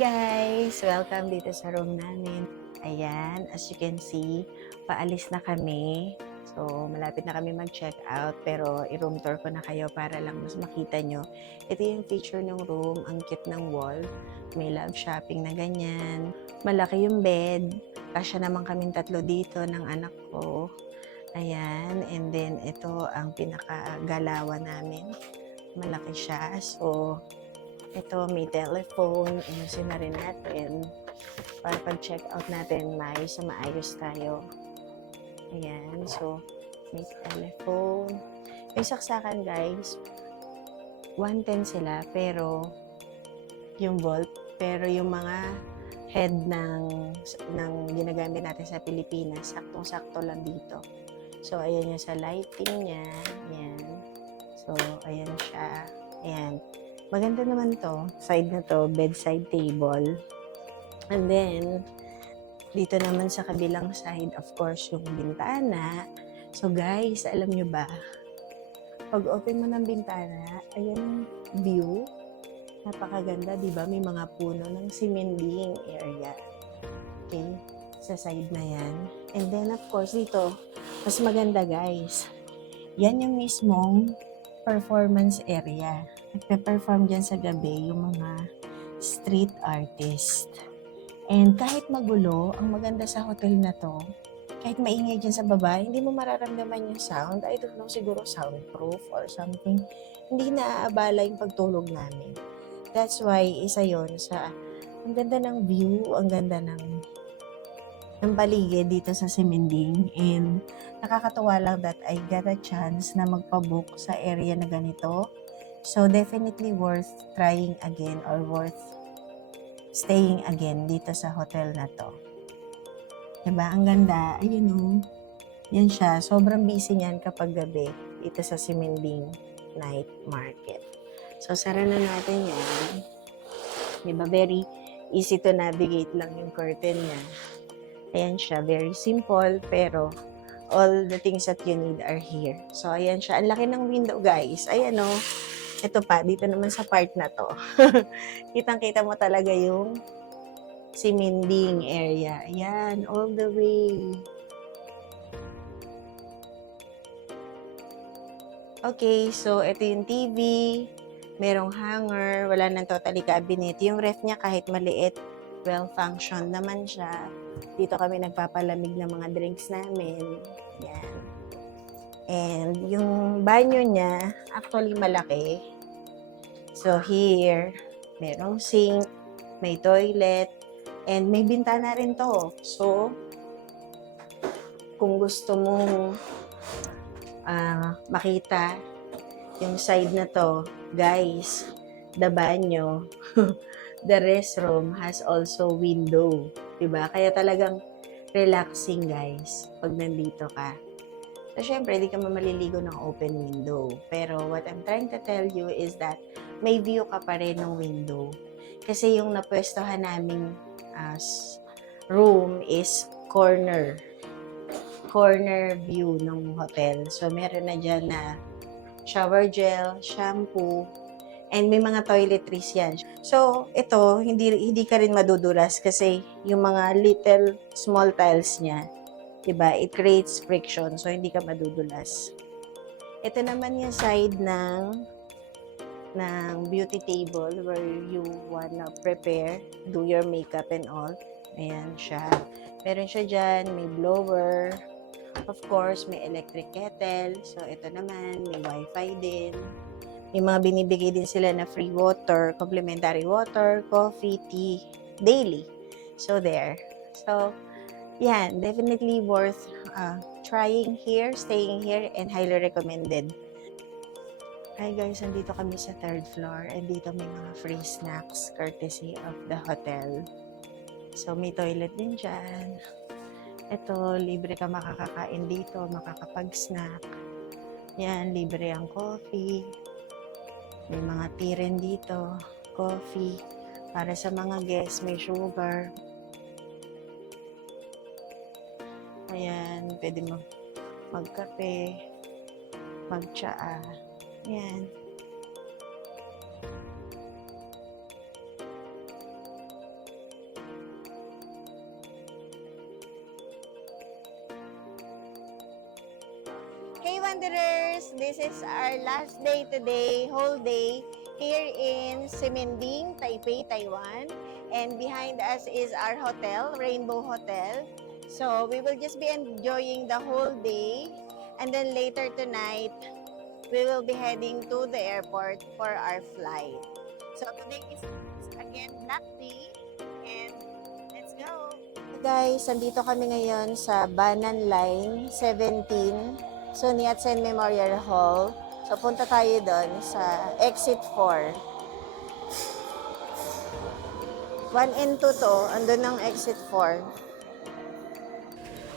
Guys! Welcome dito sa room namin. Ayan, as you can see, paalis na kami. So, malapit na kami mag-check out pero i-room tour ko na kayo para lang mas makita nyo. Ito yung feature ng room, ang cute ng wall. May love shopping na ganyan. Malaki yung bed. Kasya naman kaming tatlo dito ng anak ko. Ayan, and then ito ang pinakagalawan namin. Malaki siya. So, ito, may telephone. Ayusin na rin natin. Para pag-check out natin, maayos tayo. Ayan. So, may telephone. Yung saksakan, guys, 110 sila. Pero, yung volt. Pero yung mga head ng ginagamit natin sa Pilipinas, saktong-sakto lang dito. So, ayan yung sa lighting niya. Ayan. So, ayan siya. Ayan. Maganda naman to. Side na to, bedside table. And then, dito naman sa kabilang side, of course, yung bintana. So guys, alam nyo ba, pag open mo ng bintana, ayan yung view. Napakaganda, di ba? May mga puno ng simending area. Okay? Sa side na yan. And then, of course, dito, mas maganda guys. Yan yung mismong performance area. Nagpe-perform dyan sa gabi yung mga street artist. And kahit magulo, ang maganda sa hotel na to, kahit maingay dyan sa baba, hindi mo mararamdaman yung sound. I don't know, siguro soundproof or something. Hindi naaabala yung pagtulog namin. That's why, isa yon sa, ang ganda ng view, ang ganda ng paligid dito sa Simending. And nakakatuwa lang that I got a chance na magpabook sa area na ganito. So, definitely worth trying again or worth staying again dito sa hotel na to. Diba? Ang ganda. Ayun o. Yan siya. Sobrang busy niyan kapag gabi dito sa Simending Night Market. So, sara na natin yan. Diba? Very easy to navigate lang yung curtain niya. Ayan siya. Very simple pero all the things that you need are here. So, ayan siya. Ang laki ng window, guys. Ayan o. Ito pa, dito naman sa part na to. Kitang-kita mo talaga yung Simending area. Ayan, all the way. Okay, so ito yung TV. Merong hanger. Wala nang totally cabinet. Yung ref niya kahit maliit, well-functioned naman siya. Dito kami nagpapalamig ng mga drinks namin. Yan. And yung banyo niya, actually malaki. So here, merong sink, may toilet, and may bintana rin to. So, kung gusto mong makita yung side na to, guys, the banyo, the restroom has also window. Diba? Kaya talagang relaxing, guys, pag nandito ka. So, syempre, di ka maliligo ng open window. Pero, what I'm trying to tell you is that may view ka pa rin ng window. Kasi yung napwestohan naming room is corner view ng hotel. So, meron na dyan na shower gel, shampoo, and may mga toiletries yan. So, ito, hindi ka rin madudulas kasi yung mga little small tiles niya, diba? It creates friction, so hindi ka madudulas. Ito naman yung side ng beauty table where you wanna prepare, do your makeup and all. Ayan siya. Meron siya dyan, may blower. Of course, may electric kettle. So, ito naman, may wifi din. May mga binibigay din sila na free water, complimentary water, coffee, tea, daily. So, there. So, yan, definitely worth trying here, staying here, and highly recommended. Hi guys, nandito kami sa 3rd floor and dito may mga free snacks courtesy of the hotel. So, may toilet din dyan. Ito, libre ka makakakain dito, makakapag-snack. Yan, libre ang coffee. May mga tea rin dito, coffee. Para sa mga guests, may sugar. Ayan, pwede magkape, magtsaa. Ayan. guys, this is our last day today, whole day, here in Simending, Taipei, Taiwan. And behind us is our hotel, Rainbow Hotel. So we will just be enjoying the whole day. And then later tonight, we will be heading to the airport for our flight. So today is again Black Day. And let's go! Guys, andito kami ngayon sa Banan Line 17, Sun Yat-sen Memorial Hall. So, punta tayo doon sa Exit 4. 1 and 2 to, andun ang Exit 4.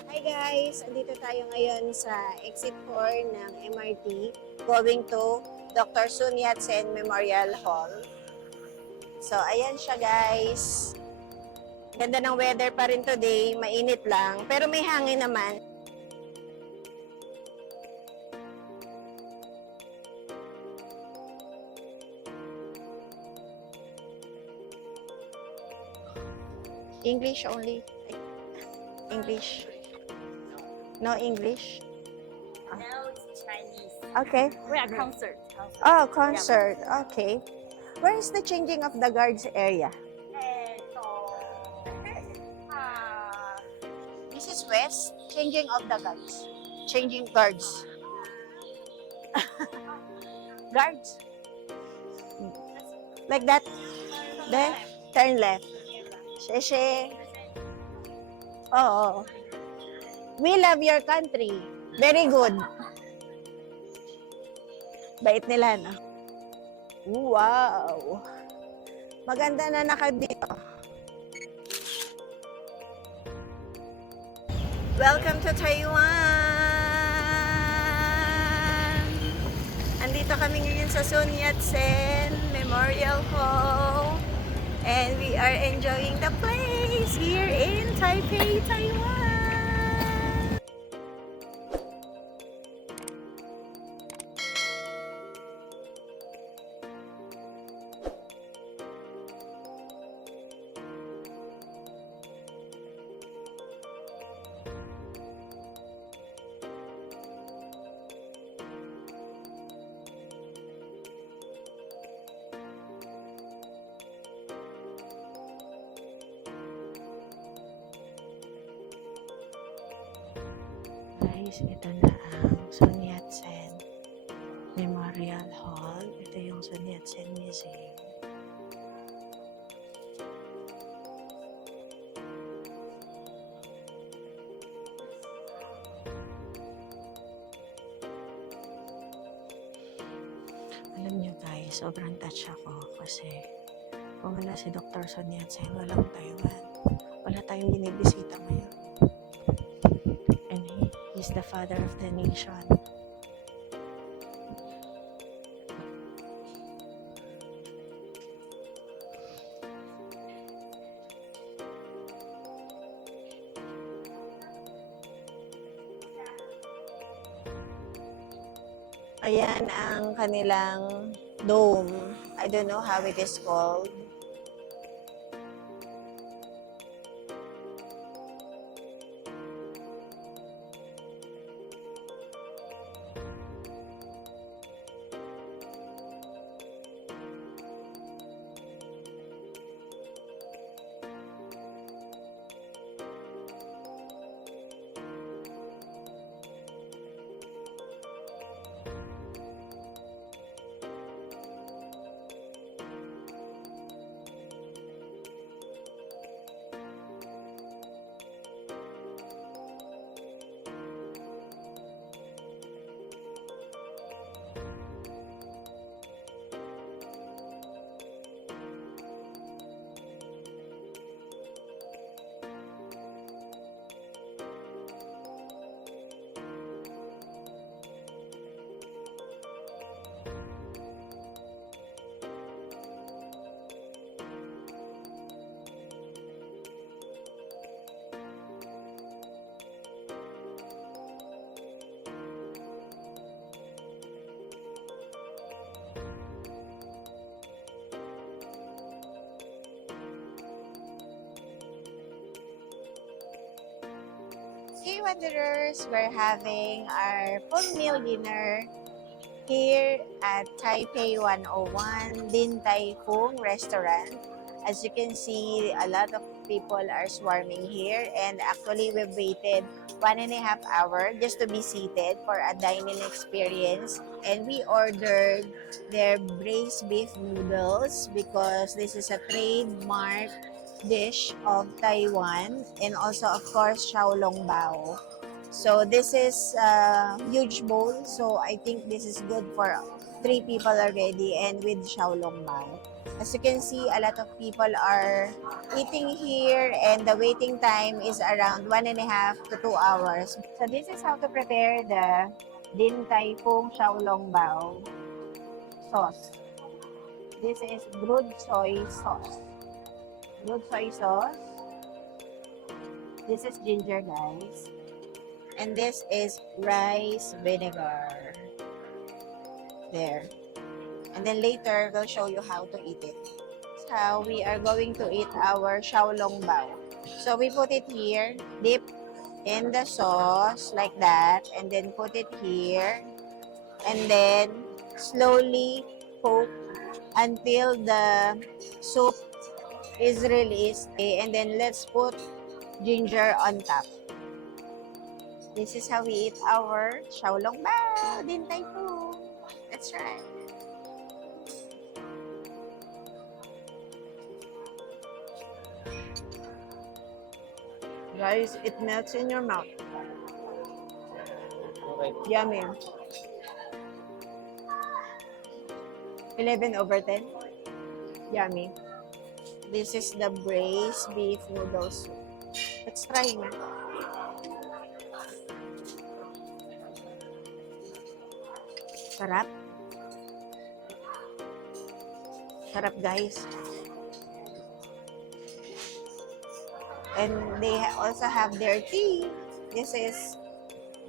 Hi guys, andito tayo ngayon sa Exit 4 ng MRT going to Dr. Sun Yat-sen Memorial Hall. So, ayan siya guys. Ganda ng weather pa rin today, mainit lang, pero may hangin naman. English only. English. No English? Now it's Chinese. Okay. We are concert. Oh, concert. Okay. Where is the changing of the guards area? This is West. Changing of the guards. Changing guards. Guards. Like that. There. Turn left. Sheshe. Oh. We love your country. Very good. Bait nila, no? Wow. Maganda na nakadito. Welcome to Taiwan! Andito kami ngayon sa Sun Yat-sen Memorial Hall. And we are enjoying the place here in Taipei, Taiwan. Guys, ito na ang Sun Yat-sen Memorial Hall. Ito yung Sun Yat-sen Museum. Alam nyo guys, sobrang touch ako kasi kung wala si Dr. Sun Yat-sen, walang Taiwan. Wala tayong binibisita ngayon. And he's the father of the nation. Ayan ang kanilang dome. I don't know how it is called. Hey Wanderers, we're having our full meal dinner here at Taipei 101 Din Tai Fung restaurant. As you can see, a lot of people are swarming here, and actually we've waited 1.5 hours just to be seated for a dining experience. And we ordered their braised beef noodles because this is a trademark dish of Taiwan, and also of course xiaolongbao. So this is a huge bowl, so I think this is good for 3 people already, and with xiaolongbao. As you can see, a lot of people are eating here, and the waiting time is around 1.5 to 2 hours. So this is how to prepare the Din Tai Fung xiaolongbao sauce. This is brood soy sauce. Brood soy sauce. This is ginger, guys. And this is rice vinegar. There. And then later, we'll show you how to eat it. That's how we are going to eat our xiaolongbao. So we put it here, dip in the sauce like that, and then put it here, and then slowly cook until the soup is released. And then let's put ginger on top. This is how we eat our xiaolongbao Din Tai Fung. That's right. Guys, it melts in your mouth. Yummy. 11/10. Yummy. This is the braised beef noodle soup. Let's try na. Sarap. Sarap, guys. And they also have their tea. This is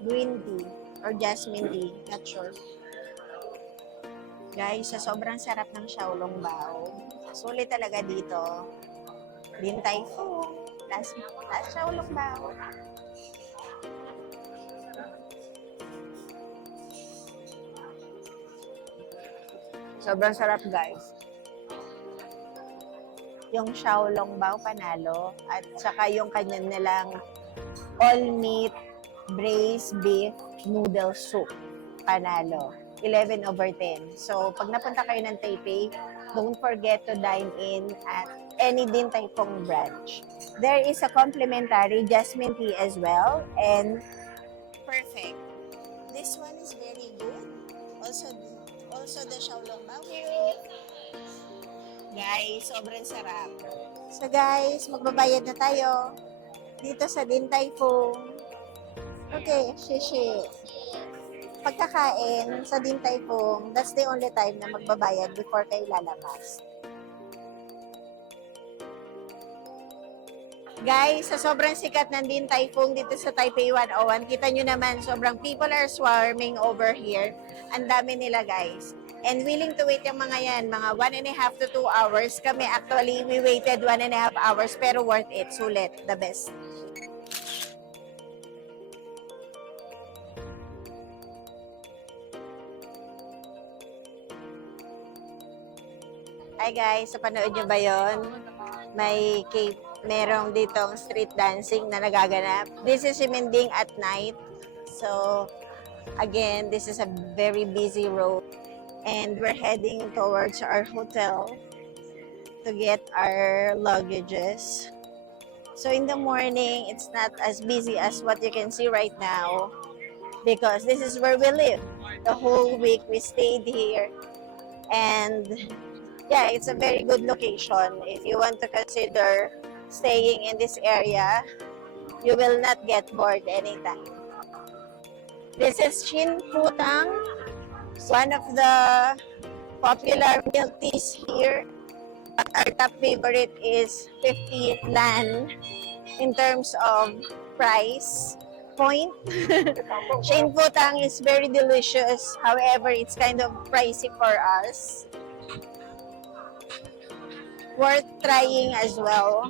green tea or jasmine tea. Not sure. Guys, sa sobrang sarap ng xiaolongbao, sulit talaga dito. Din Tai Fung. Last xiaolongbao. Sobrang sarap, guys. Yung xiaolongbao panalo, at saka yung kanya nilang all meat braised beef noodle soup panalo. 11/10. So, pag napunta kayo ng Taipei, don't forget to dine in at any Din Tai Fung branch. There is a complimentary jasmine tea as well, and perfect. This one is very good. Also the xiaolongbao. Guys, sobrang sarap. So guys, magbabayad na tayo dito sa Din Tai Fung. Okay, shishi. Pagkakain sa Din Tai Fung, that's the only time na magbabayad before kayo lalabas. Guys, sa sobrang sikat ng Din Tai Fung dito sa Taipei 101, kita nyo naman, sobrang people are swarming over here. Ang dami nila, guys. And willing to wait yung mga yan, mga 1.5 to 2 hours. Kami actually, we waited 1.5 hours, pero worth it. Sulit, the best. Hi guys, so panood nyo ba yun? May merong ditong street dancing na nagaganap. This is Simending at night. So, again, this is a very busy road. And we're heading towards our hotel to get our luggages. So in the morning, it's not as busy as what you can see right now because this is where we live. The whole week we stayed here. And yeah, it's a very good location. If you want to consider staying in this area, you will not get bored anytime. This is Shin Putang, one of the popular milk teas here. But our top favorite is 50 lan in terms of price point. Shin Putang is very delicious. However, it's kind of pricey for us. Worth trying as well.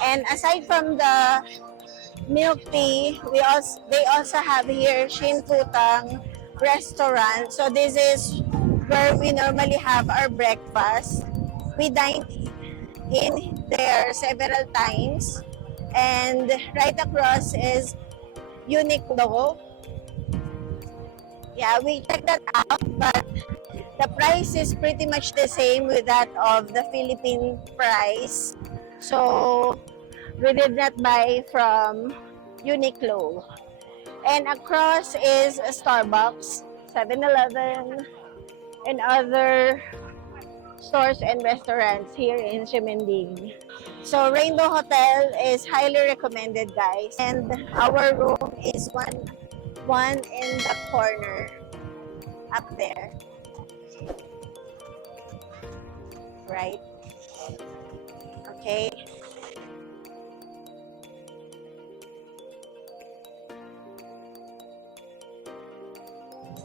And aside from the milk tea, they also have here Shin Putang restaurant. So this is where we normally have our breakfast. We dined in there several times. And right across is Uniqlo. Yeah, we checked that out, but the price is pretty much the same with that of the Philippine price. So we did not buy from Uniqlo. And across is a Starbucks, 7-Eleven, and other stores and restaurants here in Chimending. So Rainbow Hotel is highly recommended, guys. And our room is one in the corner up there. Right? Okay.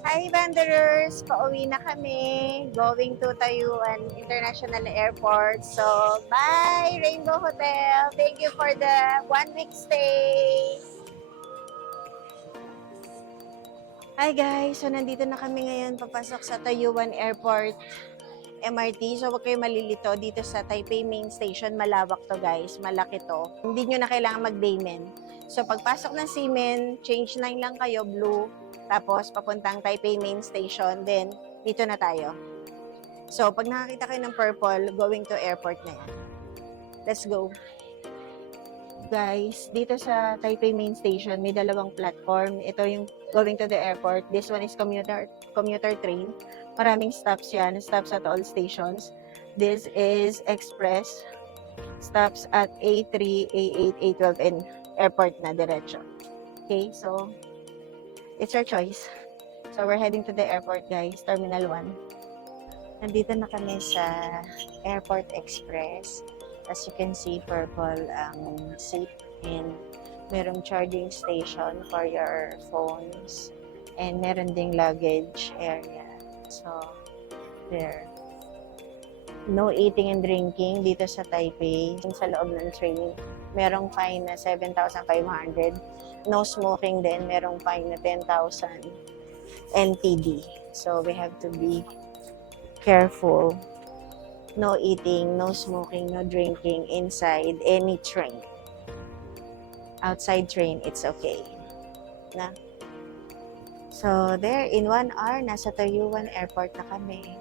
Hi, Wanderers! Pauwi na kami. Going to Taiyuan International Airport. So, bye, Rainbow Hotel! Thank you for the 1-week stay! Hi, guys! So, nandito na kami ngayon papasok sa Taiyuan Airport MRT. So, huwag kayo malilito dito sa Taipei Main Station. Malawak to, guys. Malaki to. Hindi nyo na kailangan mag-Daymen. So, pagpasok ng Seamen, change line lang kayo, blue. Tapos, papuntang Taipei Main Station. Then, dito na tayo. So, pag nakakita kayo ng purple, going to airport na yan. Let's go. Guys, dito sa Taipei Main Station, may dalawang platform. Ito yung going to the airport. This one is commuter train. Maraming stops yan. Stops at all stations. This is express. Stops at A3, A8, A12, and airport na diretso. Okay, so it's your choice. So we're heading to the airport, guys. Terminal 1. Nandito na kami sa Airport Express. As you can see, purple ang seat, and merong charging station for your phones. And meron ding luggage area. So, there. No eating and drinking dito sa Taipei. Sa loob ng train, merong fine na 7,500. No smoking din, merong fine na 10,000 NTD. So, we have to be careful. No eating, no smoking, no drinking inside any train. Outside train, it's okay. Na? So, there, in 1 hour, nasa Taiyuan Airport na kami.